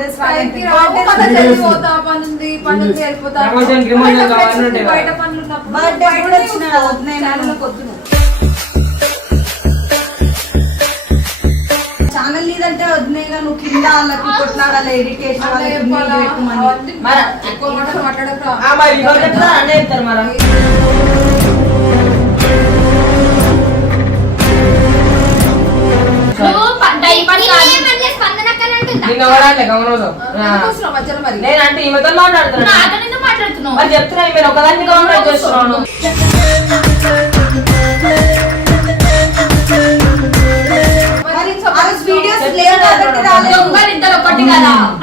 days channel నీదంటే వదిలేగా నువ్వు కింద వాళ్ళకి కొట్లాడాలి ఎడిటేషన్ నేనంటే ఈమెతో మాట్లాడుతున్నాను చెప్తున్నా మీరు ఒకదాన్ని కామెంట్ చేస్తున్నాను.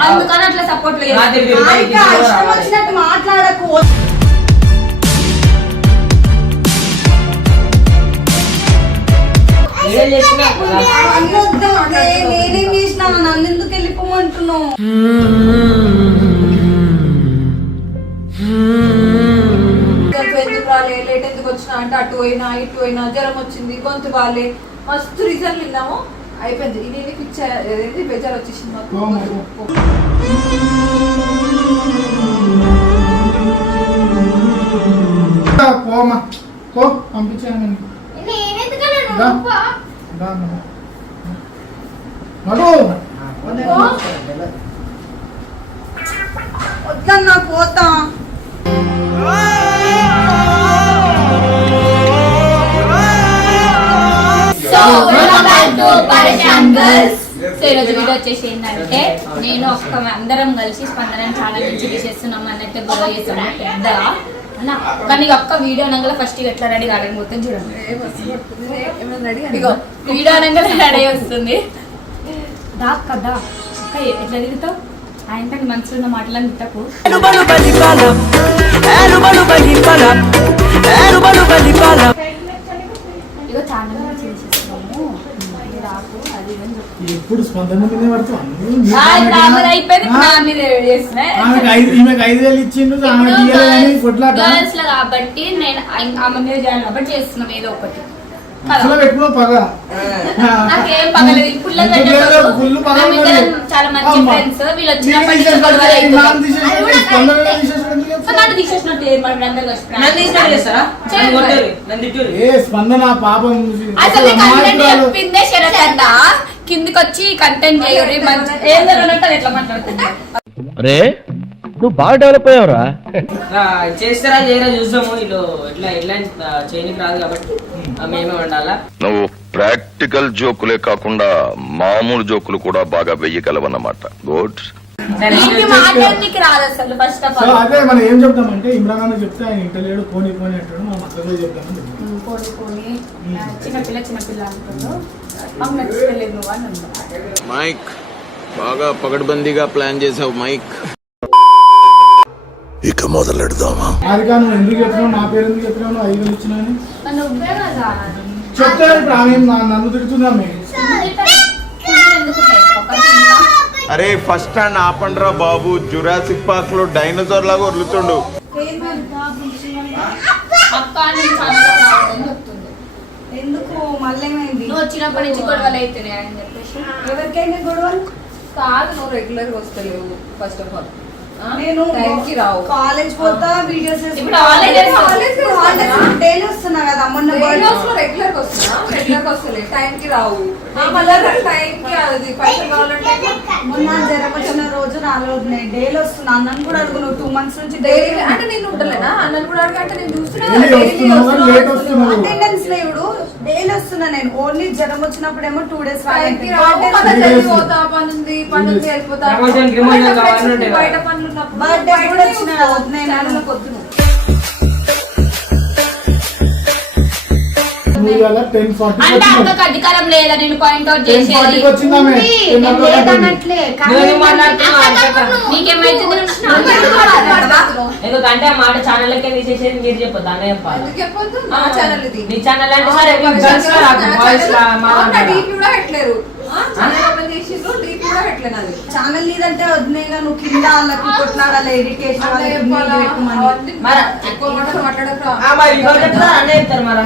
అందుకని అట్లా సపోర్ట్ లేదు. మాట్లాడకు నేనేం చేసినా నన్ను ఎందుకు వెళ్ళిపోమంటున్నావు? ఎందుకు రాలే లేట్ ఎందుకు వచ్చినా అంటే అటు పోయినా ఇటు పోయినా జ్వరం వచ్చింది గొంతు బాలే మస్తు రీజన్లు విన్నాము. అయిపోయింది ఇది పిచ్చ బేజారు వచ్చేసింది మాకు. పంపించాను వద్దన్నా పోతా. ఈరోజు వీడియో వచ్చేసి ఏంటంటే నేను అందరం కలిసి స్పందన చాలా మంచి చేస్తున్నాం అన్నట్టు గొడవ చేస్తున్నాం పెద్దగా అన్న. కానీ ఒక్క వీడియో అనగా ఫస్ట్ ఎట్లా రెడీ కాలేదు మొత్తం చూడండి. వీడియో అనగా రెడీ వస్తుంది కదా అక్క ఎట్లా తిరుగుతావు ఆయన మనసులో ఉన్న మాటలను తిట్టకు. ఇగో ఛానల్ చేసేస్తున్నాము రాకు అది ఎప్పుడు స్పందన గర్ల్స్ లో కాబట్టి నేను ఆమె మీద చేయాలి కాబట్టి చేస్తున్నాం ఏదో ఒకటి. నాకేం పగలేదు ఇప్పుడు చాలా మంచి ఫ్రెండ్స్ వీళ్ళు వచ్చినప్పటి చెప్పిందే శరత్ అన్న కిందికి వచ్చి కంటెంట్ చేయరు ఏం జరుగుతున్నట్టు ఎట్లా మాట్లాడుతుంది. నువ్వు బాగా డెవలప్ అయ్యావురా. చేస్తారా చేయరా చూద్దాము. వీళ్ళు ఎట్లా చేయనికి రాదు కాబట్టి మేమే ఉండాలా. నువ్వు ప్రాక్టికల్ జోకులే కాకుండా మామూలు జోకులు కూడా బాగా వెయ్యగలవన్నమాట. గుడ్. రాదు అసలు ఫస్ట్ ఆఫ్ ఆల్. అదే మనం ఏం చెప్తామంటే ఇమ్రాన్ అన్న చెప్తే ఆయన ఇంటలేడు పోనీ అంటాడు. మనం అసలు చెప్తామని చిన్నపిల్ల అనుకుంటూ మైక్ బాగా పగడ్బందీగా ప్లాన్ చేసావు మైక్. ఇక మొదలెడదామా? నువ్వు ఎందుకు చెప్పినావు? నా పేరు ఎందుకు చెప్పినావు? 5,000 ఇచ్చినాను చెప్తాను. ఇప్పుడు ఆమె నన్ను తిడుతుందామే. అరే ఫస్ట్ స్టాండ్ ఆపండ్రా బాబు. జురాసిక్ పార్క్ లో డైనోసార్ లాగా వదులుతుండు. ఎందుకు మళ్ళీ నువ్వు వచ్చినప్పటి నుంచి గొడవలు అవుతున్నాయి అని చెప్పేసి. ఎవరికైనా గొడవలు కాదు నువ్వు రెగ్యులర్ గా వస్తలేవు ఫస్ట్ ఆఫ్ ఆల్. నేను కాలేజ్ పోతా వీడియోస్ డైలీ వస్తున్నా కదా. మొన్న రెగ్యులర్ గా వస్తున్నా రెగ్యులర్ గా వస్తలేదు టైం కి రావు. టైం కి అది పైసలు కావాలంటే మొన్న జ్వరం వచ్చిన రోజు రాలేదు. డైలీ వస్తున్నా. అన్నను కూడా అడుగు. నువ్వు 2 months నుంచి డైలీ అంటే నేను ఉంటలేనా? అన్నను కూడా అడుగు అంటే నేను చూస్తున్నా అటెండెన్స్ లేవుడు. డైలీ వస్తున్నా నేను. ఓన్లీ జ్వరం వచ్చినప్పుడేమో 2 days పోతా పనుంది వెళ్ళిపోతా బయట పనులు బర్త్డే కూడా వచ్చిన పొద్దున అంటే అక్కడికి అధికారం లేదా నేను పాయింట్ అవుట్ చేసేది. ఎందుకంటే ఆ మాట ఛానల్ తీసేసేది మీరు చెప్పొద్దు. అనే చెప్పాలి నీ ఛానల్ అంటే సరే ఛానల్ నీదంటే వదిలేగా నువ్వు కింద వాళ్ళకి కొట్లాడాలి ఎడిటేషన్ అనే చెప్తారు మరి.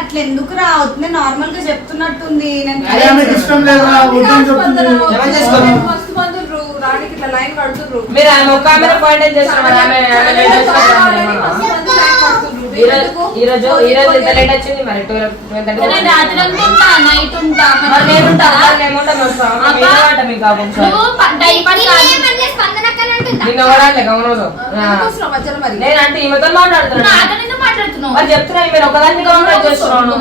అట్లా అట్లా ఎందుకు రా అవుతుంది నార్మల్ గా చెప్తున్నట్టుంది నేను అదే ఆమెకి ఇష్టం లేదా వద్దని చెప్తుంది. జమ చేసుకోండి. మస్తు మంది ఉండ్రు, రానికి ఇట్లా లైన్ కడుతుండ్రు. మీరు ఆమె ఒక్క ఆమె పాయింట్ చేస్తున్నారు ఆమె లేట్ మస్తు మంది లైన్ కడుతుండ్రు. ఈ రోజు ఎంత లేట్ వచ్చింది మరి 12 నేను రాత్రి అంతా ఉంటా, నైట్ ఉంటా. మరి నేను ఉంటా ఏముంటాం మీకు కాకుండా నువ్వు డైపర్ నిన్న ఎవరాలే గమనదు ఎందుకోసం మధ్యలో మరి నేను అంటే ఈమెతో మాట్లాడుతున్నాను నాతో నిన్ను మాట్లాడుతున్నావు. మరి చెప్తున్నా మీరు ఒకదాన్ని గవర్నమెంట్ చేస్తున్నాను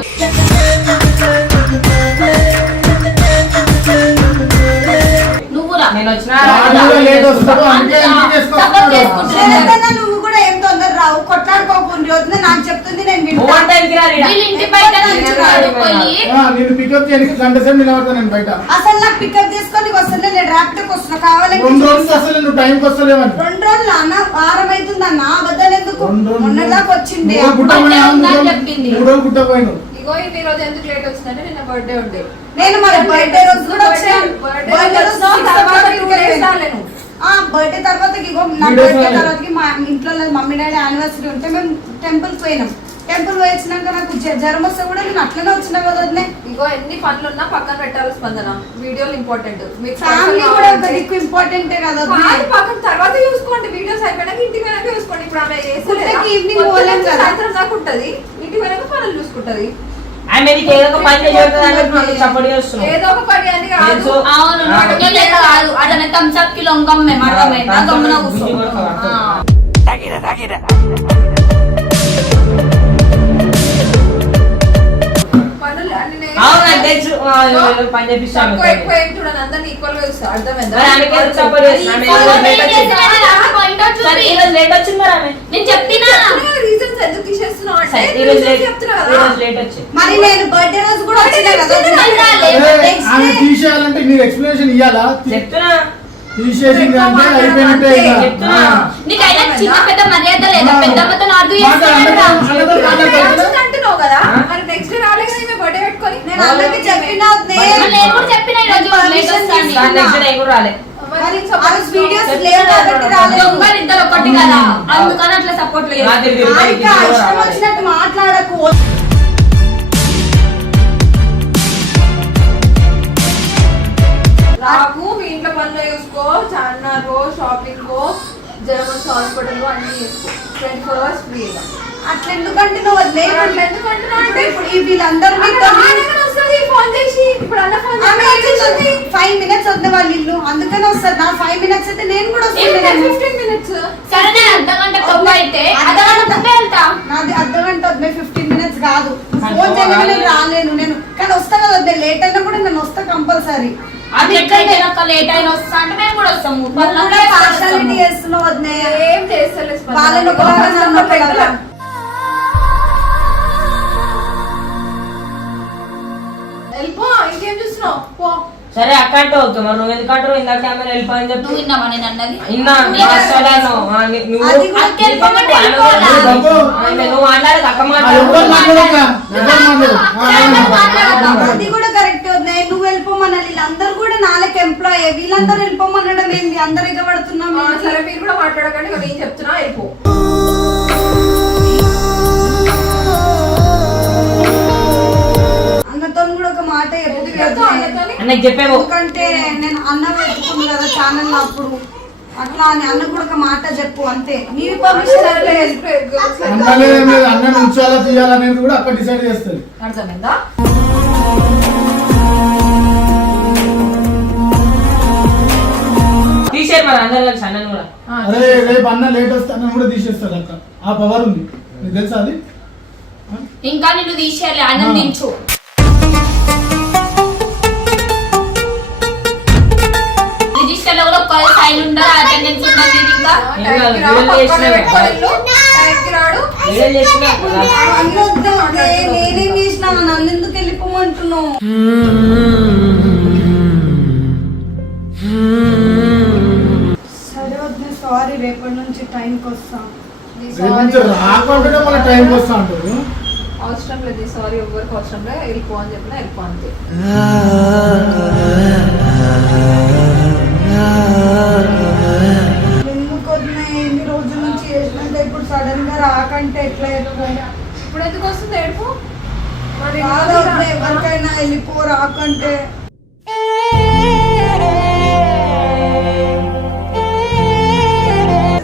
నువ్వు రా. నేను వచ్చినా వాడు కూడా లేట్ వస్తాడు, అందుకే ఎందుకు చేసుకొస్తున్నాడు? లేదన్నా నువ్వు కూడా ఏం తొందర రావు కొట్లాడుకోకుండా వద్దు నాకు చెప్తుంది నేను వింటా. ఓవర్ టైంకి రా ఈడ. వీళ్ళ ఇంటి బయట నిల్చున్నాడు పోయి. నేను పికప్ చేయడానికి గంట సేపు నిలబడతాను నేను బయట. అసలు నాకు పికప్ చేసుకొని వస్తున్నా నేను ర్యాపిడోకి వస్తున్నా కావాలంటే 2 రోజులు అసలు నువ్వు టైంకి వస్తలేవని. 2 రోజులు అన్న వారం అవుతుంది అన్న అబద్ధాలు ఎందుకు 2 రోజులు మొన్నదాకా వచ్చింది చెప్పింది. 3 రోజులు గుట్టపోయాను. ఇగో ఈ రోజు ఎందుకు లేట్ వచ్చిందంటే నిన్న బర్త్డే ఉండే. నేను మరి బర్త్డే రోజు కూడా వచ్చాను బర్త్డే రోజు బర్త్డే తర్వాత ఇగో నా బర్త్డే తర్వాత మా ఇంట్లో మమ్మీ డాడీ యానివర్సరీ ఉంటే మేము టెంపుల్ పోయినాం. టెంపుల్ పోయి వచ్చినాక నాకు జ్వరం వస్తే కూడా నేను అట్లనే వచ్చినా కదా వదిలే. ఇగో ఎన్ని పనులు ఉన్నా పక్కన పెట్టాలి స్పందన. వీడియోలు ఇంపార్టెంట్, మీకు ఫ్యామిలీ కూడా ఒక దిక్కు ఇంపార్టెంటే కదా వదిలే. కాదు, పక్కన తర్వాత చూసుకోండి. వీడియోస్ అయిపోయినాక ఇంటికి పోయినాక చూసుకోండి. ఇప్పుడు ఆమె పుట్టకి ఈవినింగ్ పోలేం కదా. సాయంత్రం దాకా ఉంటది, ఇంటికి పోయినాక పనులు చూసుకుంటది. ఆమె నీకు ఏదో ఒక పని చేస్తుంది సపోర్ట్ చేస్తున్నావు ఏదో ఒక పని అని కాదు. తెలుసు. అవును నోటికే లేక కాదు. అతను థమ్స్అప్ కి లొంగమ్మే మడమే గమ్మున కూర్చో. పనులు అన్ని నేను అవును నాకు తెలుసు పని చేపిస్తాను తక్కువ ఎక్కువ ఏం చూడండి, అందరిని ఈక్వల్ గా చూస్తా. అర్థమైందా? మరి ఆమెకి ఎందుకు సపోర్ట్ చేస్తున్నావు ఈ రోజు లేట్ వచ్చింది మరి ఆమె నేను చెప్పినా రీజన్స్ ఎందుకు తీసేస్తున్నావు అంటే ఈ రోజు లేట్ చెప్తున్నా ఈ కదా. రోజు లేట్ వచ్చింది మరి నేను బర్త్డే రోజు కూడా వచ్చినా కదా ఆమె తీసేయాలంటే నీకు ఎక్స్ప్లెనేషన్ ఇవ్వాలా? చెప్తున్నా తీసేసింది అంటే అయిపోయినట్టే ఇక. చెప్తున్నా నీకైనా చిన్న పెద్ద మర్యాద లేదా? పెద్దమ్మతో నాటు అంటున్నావు కదా, మరి నెక్స్ట్ డే రాలే కదా ఈమె బర్త్డే పెట్టుకొని. నేను అందరికి చెప్పినా నేను కూడా చెప్పిన ఈ రోజు లేట్ వస్తాను. నెక్స్ట్ డే కూడా రాలే మరి ఆ రోజు వీడియోస్ లేవు కాబట్టి రాలేదు. దొంగలు ఇద్దరు ఒకటి కదా, అందుకని అట్లా సపోర్ట్ లేదు. రాత్రి తిరిగి ఇంకా ఇష్టం వచ్చినట్టు మాట్లాడకు. నాకు మీ ఇంట్లో పనులు చూసుకో, చార్మినార్ కో, షాపింగ్ కో, జర్మన్స్ హాస్పిటల్ అన్ని చేసుకో. 24 hours ఫ్రీ. అట్లా ఎందుకంటే నువ్వు వదిలేయ్. అట్లా ఎందుకు అంటున్నావు అంటే ఇప్పుడు ఈ వీళ్ళందరూ మీతో వస్తుంది ఫోన్ చేసి. ఇప్పుడు అన్న ఫోన్ ఆమె ఏమిస్తుంది? 5 minutes వద్ద వాళ్ళ ఇల్లు అందుకని వస్తుంది. నా 5 minutes అయితే నేను కూడా వస్తాను. 15 minutes. సరే నేను అర్ధగంట తొంభై అయితే అర్ధగంట తొంభై వెళ్తా. నాది అర్ధగంట వద్ద 15 minutes కాదు. ఫోన్ చేయగానే నేను రాలేను. నేను కానీ వస్తా కదా వద్ద లేట్ అయినా కూడా నేను వస్తా కంపల్సరీ. అది ఎట్లయితే లేట్ అయినా వస్తా అంటే మేము కూడా వస్తాము. పార్షాలిటీ చేస్తున్నావు వద్దే. ఏం చేస్తలేదు స్పందన. వాళ్ళని ఒకలాగా నన్ను ఒకలాగా. వెళ్ళిపో, ఇంకేం చూస్తున్నావు పో. సరే అక్క అంటే ఓకే మరి నువ్వు ఎందుకంటారు ఇందాక కెమెరా వెళ్ళిపోయి చెప్పి నువ్వు విన్నావా నేను అన్నది? ఇన్నా నేను అసలేను. నువ్వు అది కూడా అక్క వెళ్ళిపోమంటే వెళ్ళిపోవాలా? నువ్వు మాట్లాడదు అక్క ఎవరు మాట్లాడక? ఎవరు మాట్లాడక? అది కూడా కరెక్ట్ వద్దే. నువ్వు వెళ్ళిపోమనాలి. వీళ్ళందరూ కూడా నాలుగు ఎంప్లాయ్. వీళ్ళందరూ వెళ్ళిపోమనడం ఏంది? అందరు ఎగబడుతున్నాం. సరే మీరు కూడా మాట్లాడకండి, ఇక నేను చెప్తున్నా వెళ్ళిపో. అన్నతో కూడా ఒక మాట ఎందుకు వెళ్తావు అన్నతోని? అన్నకి చెప్పేవో ఎందుకంటే నేను అన్న పెట్టుకున్నాను కదా ఛానల్ అప్పుడు అట్లా అని అన్న కూడా ఒక మాట చెప్పు అంతే. నీ పర్మిషన్ సరే, వెళ్ళిపో. అన్నలేదేం లేదు, అన్న ఉంచాలా తీయాలనేది కూడా అక్కడ డిసైడ్ చేస్తుంది. అర్థమైందా? తీసేరు మరి అందరు కలిసి అన్నను కూడా అదే రేపు అన్న లేట్ వస్తే అన్న కూడా తీసేస్తాడు అక్క. ఆ పవర్ ఉంది, నీకు తెలుసా అది? ఇంకా నిన్ను తీసేయాలి ఆనందించు. రిజిస్టర్ లో కూడా ఒక్క సైన్ ఉండదు, అటెండెన్స్ ఉండదు. ఇంకా టైంకి రా, పక్కన పెట్టుకొని వెళ్ళు. టైంకి రాడు. ఏం చేసినా నేనేం చేసినా నన్ను ఎందుకు వెళ్ళిపోమంటున్నావు? సరే వద్దు సారీ. రేపటి నుంచి టైంకి వస్తాం. రేపు నుంచి రాకుండా మన టైంకి వస్తా అంటారు. అవసరం లేదు, సారీ ఎవరికి అవసరం లేదు. వెళ్ళిపో అని చెప్పినా వెళ్ళిపో అంతే. ఎందుకు వద్దు ఎన్ని రోజుల నుంచి చేసినాక ఇప్పుడు సడన్ గా రాకంటే ఎట్లా చెప్పు? ఇప్పుడు ఎందుకు వస్తుంది ఏడుపు? మరి బాధ వద్దే, ఎవరికైనా వెళ్ళిపో రాకంటే.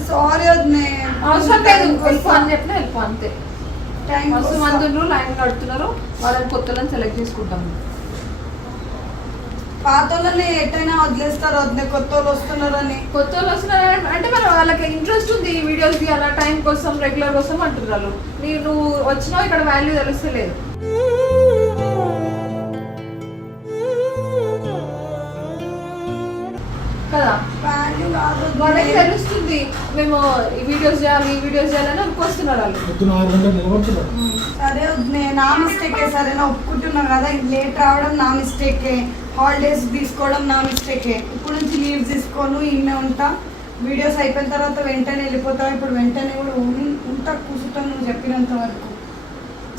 సారీ వద్దే, అవసరం లేదు, వెళ్ళిపో అని చెప్పినా వెళ్ళిపో అంతే. టైం మస్తు మంది ఉన్నారు, లైన్ కడుతున్నారు, వాళ్ళని కొత్తలను సెలెక్ట్ చేసుకుంటాం. పాత వాళ్ళని ఎట్టైనా వదిలేస్తారు వద్దే, కొత్త వాళ్ళు వస్తున్నారని. కొత్త వాళ్ళు వస్తున్నారు అంటే మరి వాళ్ళకి ఇంట్రెస్ట్ ఉంది ఈ వీడియోస్ తీయాలా, టైం కోసం రెగ్యులర్ కోసం అంటున్నారు. నువ్వు వచ్చినావు ఇక్కడ వాల్యూ తెలుస్తలేదు కదా. వాల్యూ కాదు వాళ్ళకి తెలుస్తుంది మేము ఈ వీడియోస్ చేయాలని అనుకొస్తున్నారు వాళ్ళు. పొద్దున 6 గంటలకు నిలబడుతున్నారు. సరే వద్దే, నా మిస్టేకే. సరే నా ఒప్పుకుంటున్నా కదా, లేట్ రావడం నా మిస్టేకే, హాలిడేస్ తీసుకోవడం నా మిస్టేకే. ఇప్పుడు నుంచి లీవ్ తీసుకోను, ఇన్నే ఉంటా. వీడియోస్ అయిపోయిన తర్వాత వెంటనే వెళ్ళిపోతాం. ఇప్పుడు వెంటనే కూడా ఉంటా, కూర్చుంటాను నువ్వు చెప్పినంత వరకు.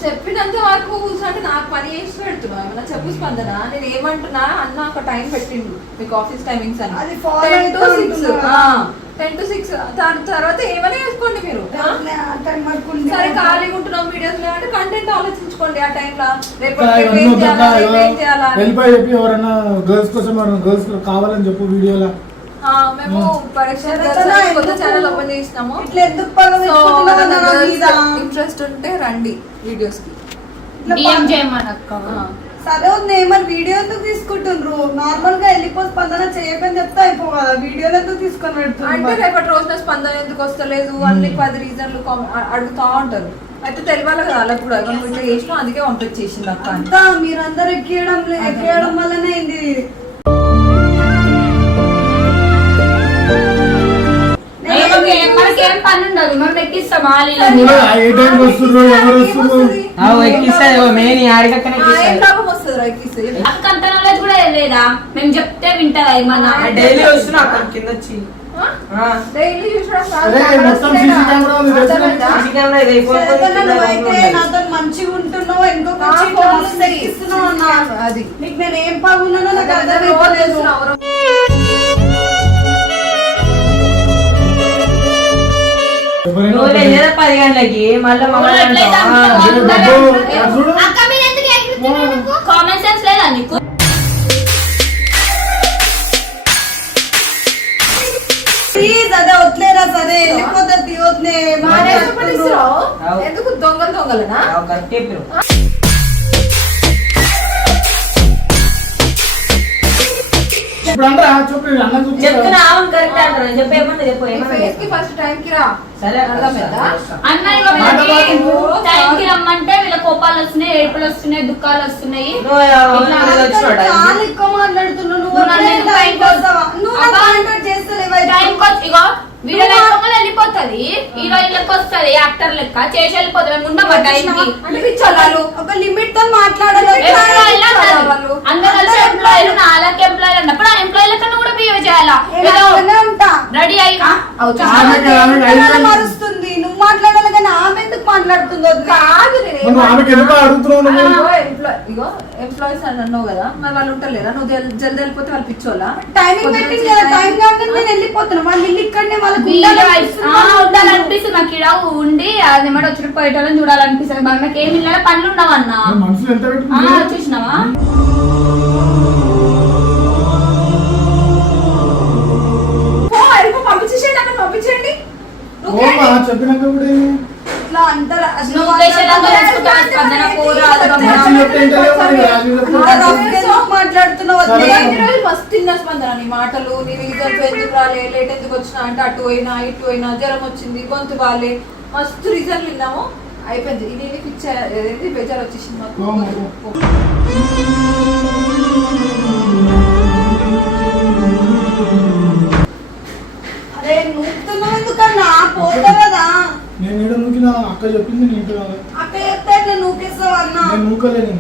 చెప్పినంత వరకు కూర్చోంటే నాకు పని చేసి పెడుతున్నావు. ఏమన్నా చెప్పు స్పందన, నేను ఏమంటున్నా అన్న ఒక టైం పెట్టిండు మీకు ఆఫీస్ టైమింగ్స్ అని. అది follow 10 to 6 అవుతుందా? 10 to 6 దాని తర్వాత ఏమైనా చేసుకోండి మీరు. ఆ టైం వరకు ఉంది. సరే ఖాళీగా ఉంటున్నాం వీడియోస్ లేదంటే కంటెంట్ ఆలోచించుకోండి ఆ టైంలో. ఇంకా ఇవన్నీ వద్దా? వెళ్ళిపోయి చెప్పి ఎవరైనా గర్ల్స్ కోసం గర్ల్స్ కావాలని చెప్పు వీడియోలో. మేము పరీక్ష కొత్త ఛానల్ ఓపెన్ చేసినాము. ఇట్లా ఎందుకు పగలగొట్టుకుంటున్నావు నా మీద? ఇంట్రెస్ట్ ఉంటే రండి వీడియోస్ కి. ఇట్లా DM చేయమనక్క. సరే వద్దే, మరి వీడియో ఎందుకు తీసుకుంటుండ్రు? నార్మల్ గా వెళ్ళిపో స్పందన చేయకని చెప్తే అయిపో కదా, వీడియోలు ఎందుకు తీసుకొని అంటే పెడుతున్నారు? రేపటి రోజున స్పందన ఎందుకు వస్తలేదు అన్ని 10 రీజన్లు అడుగుతా ఉంటారు. అయితే తెలియాలి కదా వాళ్ళకి కూడా, మనం ఇట్లా చేసినా అందుకే పంపించేసింది అక్క అని. అంతా మీరందరూ ఎక్కేయడం వల్లనే అయింది. మనకేం పని ఉండదు, మనం ఎక్కిస్తాం ఏ టైంకి వస్తున్నారు, ఎవరు వస్తున్నారు? ఎక్కిస్తాయి మెయిన్ ఆడికక్కనే ఏం లాభం వస్తుంది ఎక్కిస్తే? అంత నాలెడ్జ్ కూడా లేదా, మేము చెప్తే వింటారా ఏమన్నా? డైలీ వస్తున్నా అక్కడ కింద వచ్చి డైలీ చూసడం అరే, మొత్తం CC కెమెరా ఉంది, అర్థమైందా? సీసీ కెమెరా ఇది చైతన్య, నువ్వైతే నాతో మంచిగా ఉంటున్నావు, ఇంకొక నా చీట్లో ఫోన్ మస్తు ఉంది. ఎక్కిస్తున్నావు అన్న. అది నీకు నేను ఏం బాగున్నానో నాకు అర్థమైపోలేదు. ఎవరైనా నువ్వు లేదా 10 గంటలకి మళ్ళీ కామన్ సెన్స్ లేదా నీకు? ప్లీజ్ అదే వదిలేరా, సరే వెళ్ళిపోతుంది వదిలే. ఎందుకు దొంగలనా? కరెక్ట్ చెప్పారు. ఇప్పుడు అంటే చెప్పి అన్న చూపి చెప్తున్నా అవును కరెక్ట్ అంటారు. చెప్పేమన్నా చెప్పు ఈ ఏమన్నా ఫేస్ కి ఫస్ట్ టైం కి రా. సరే అర్థమైందా? అన్న ఇక వీళ్ళకి టైంకి రమ్మంటే వీళ్ళ కోపాలు వస్తున్నాయి, ఏడుపులు వస్తున్నాయి, దుఃఖాలు వస్తున్నాయి. చాలా ఎక్కువ మాట్లాడుతున్నావు నువ్వు. నువ్వు నన్ను వదిలేరా, టైం వస్తావా? నువ్వు నాకు అబ్బా. కాంటాక్ట్ చేస్తలేవా? టైంకి వచ్చి ఇగో వీడియో లేకపోతే వెళ్ళిపోతుంది, హీరోయిన్ లెక్క వస్తుంది, యాక్టర్ లెక్క చేసి వెళ్ళిపోతుంది. మేము ఉండమా టైంకి? అంటే పిచ్చోళ్ళు. ఒక లిమిట్ తో మాట్లాడాలి. అందరూ కలిసి ఎంప్లాయీలు, నాలుగు ఎంప్లాయీలు అన్నప్పుడు ఆ ఎంప్లాయీల కన్నా కూడా బిహేవ్ చేయాలా? అలానే ఉంటా. రెడీ అయ్యి మరుస్తుంది, నువ్వు మాట్లాడాలి కానీ ఆమె ఎందుకు మాట్లాడుతుందో కాదు నేను ఆమెకి ఎందుకు అడుగుతున్నావు నువ్వు? ఇగో ఎంప్లాయీస్ అని అన్నావు కదా, మరి వాళ్ళు ఉంటారు నువ్వు జల్ది వెళ్ళిపోతే వాళ్ళు పిచ్చోళ్ళా? టైమింగ్ పెట్టింది కదా, టైం కాకుండా నేను వెళ్ళిపోతున్నా. వాళ్ళు ఇల్లు ఇక్కడనే, వాళ్ళకి ఉండాలనిపిస్తుంది నాకు. ఇక్కడ ఉండి అది మాట వచ్చి పోయేటోళ్ళని చూడాలనిపిస్తుంది. మనకి ఏమి ఇళ్ళ పనులు ఉండవన్నా. మనసులో ఎంత పెట్టుకుంటున్నావు? చూసినావా? పంపించేసేయండి అక్కడ, పంపించేయండి. చెప్పినాక కూడా ఇట్లా అంటారు. నువ్వు దేశాలంగా తెలుసుకుంటావా? స్పందన పోరా, అది మాట్లాడుతున్నావు మస్తు తిన్నా స్పందన నీ మాటలు, నీ రీజన్స్ ఎందుకు రాలే, లేట్ ఎందుకు వచ్చినా అంటే అటు పోయినా ఇటు పోయినా, జ్వరం వచ్చింది, గొంతు బాలే, మస్తు రీజన్లు విన్నాము. అయిపోయింది. ఇది పిచ్చ ఏదైతే బేజారు వచ్చేసింది మాకు. అరే నూపుతున్నావు ఎందుకన్నా? పోతా కదా. నేను ఏడ నూకినా అక్క చెప్పింది నీకు అక్క చెప్తే ఇట్లా నూకేస్తావు అన్న. నేను నూకలేదు.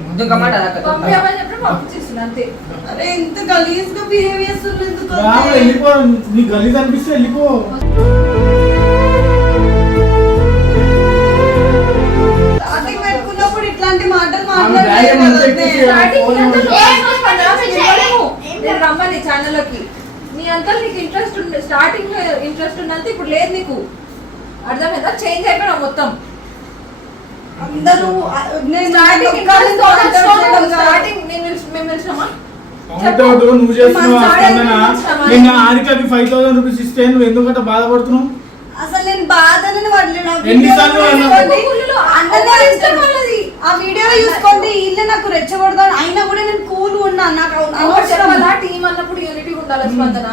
పంపించమని చెప్పి పంపించేస్తుంది అంతే. అరే ఇంత గలీజ్ గా బిహేవ్ చేస్తున్నావు ఎందుకు? వెళ్ళిపో, నీ గలీజ్ అనిపిస్తే వెళ్ళిపో. స్టార్టింగ్ పెట్టుకున్నప్పుడు ఇట్లాంటి మాటలు నేను రమ్మని ఛానల్లోకి నీ అంతా నీకు ఇంట్రెస్ట్ ఉంది. స్టార్టింగ్ ఇంట్రెస్ట్ ఉన్నంత ఇప్పుడు లేదు నీకు. అర్థమైందా? చేంజ్ అయిపోయినా మొత్తం. అందరూ నేను స్టార్టింగ్ మేము పిలిచినామా అవుట్ నువ్వు చేస్తున్నావు నిన్న ఆడికి అది 5,000 రూపీస్ ఇస్తే నువ్వు ఎందుకంటే బాధపడుతున్నావు? అసలు నేను బాధనని పడలేను. ఎన్నిసార్లు ఆ వీడియో చూసుకోండి. వీళ్ళే నాకు రెచ్చగొడతాను అయినా కూడా నేను కూల్ ఉన్నా. నాకు టీం అన్నప్పుడు యూనిటీ ఉండాలి. స్పందన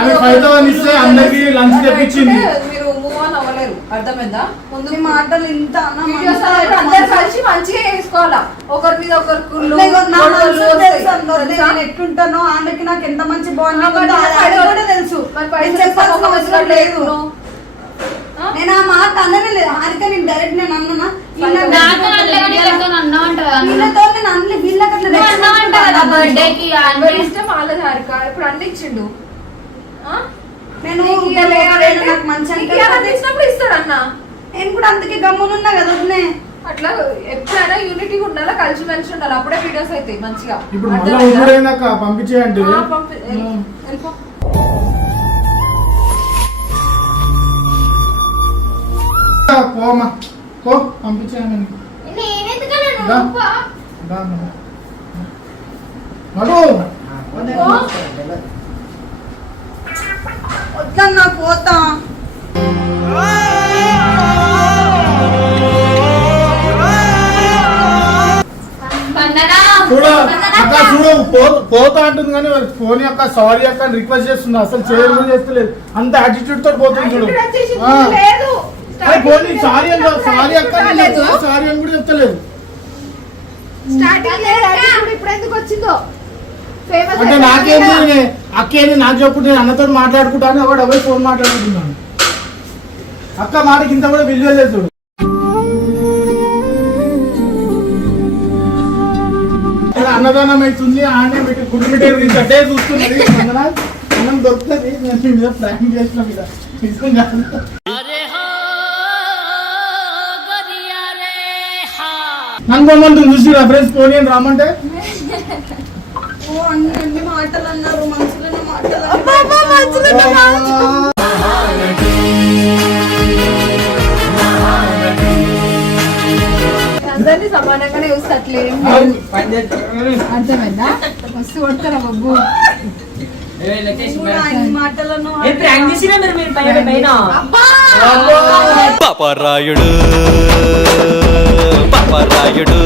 ఆమె 5,000 ఇస్తే అందరికి లంచ్ తెప్పించింది. మీరు మూవ్ ఆన్ అవ్వలేరు. అర్థమైందా? ముందు ఈ మాటలు ఇంత వీడియోస్ అందరు కలిసి మంచిగా చేసుకోవాలా. ఒకరి మీద ఒకరు నేను ఎట్లుంటానో ఆమెకి నాకు ఎంత మంచి బాండింగ్ ఉందో అది కూడా తెలుసు. చెప్పాల్సిన అవసరం లేదు. నేను ఆ మాట అన్ననే లేదు. హారిక నేను డైరెక్ట్ నేను అన్నా వీళ్ళతో నేను అన్ని వీళ్ళకి ఇష్టం వాళ్ళది. హారిక ఇప్పుడు అన్ని ఇచ్చిండు. నేను నాకు మంచి ఇచ్చినప్పుడు ఇస్తాడు అన్న. నేను కూడా అందుకే గమ్మునున్నా కదా. అట్లా ఎప్పుడైనా యూనిటీ ఉండాలా, కలిసి మెలిసి ఉండాలి. అప్పుడే వీడియోస్ అయితే మంచిగా. ఇప్పుడు మళ్ళీ ఊరేనాక పంపించేయండి. వెళ్ళిపో. పోమా పో పంపించేయండి. వద్దన్నా పోతా. చూడు అక్క చూడు పోతా అంటుంది కానీ ఫోన్ అక్క సారీ అక్క అని రిక్వెస్ట్ చేస్తుంది. అసలు చేయడం చేస్తలేదు. అంత యాటిట్యూడ్ తోటి పోతుంది చూడు. పోనీ సారీ అని సారీ అక్క సారీ అని కూడా చెప్తలేదు. ఇప్పుడు ఎందుకు వచ్చిందో అంటే నాకేంది అక్కేంది నాకు చెప్పుడు నేను అన్నతో మాట్లాడుకుంటాను. ఎవరు ఎవరు ఫోన్ మాట్లాడుకుంటున్నాను. అక్క మాటకి ఇంత కూడా విలువ లేదు చూడు. అన్నదానం అవుతుంది. ఆనే పెట్టి గుడ్డు పెట్టి గడ్డే చూస్తున్నది. అన్నం దొరుకుతుంది. నేను మీ మీద ప్రాంక్ చేసిన మీద తీసుకుని నన్ను పొమ్మంటుంది చూసి ఫ్రెండ్స్ పోనీ అని రమ్మంటే అన్ని మాటలు అన్నారు. మనసులో మాటలు అందరినీ సమానంగానే చూస్తే అట్లే అర్థమైందా? మస్తు కొడతారా బాబు. మాటలను పాపరాయుడు పాపరాయుడు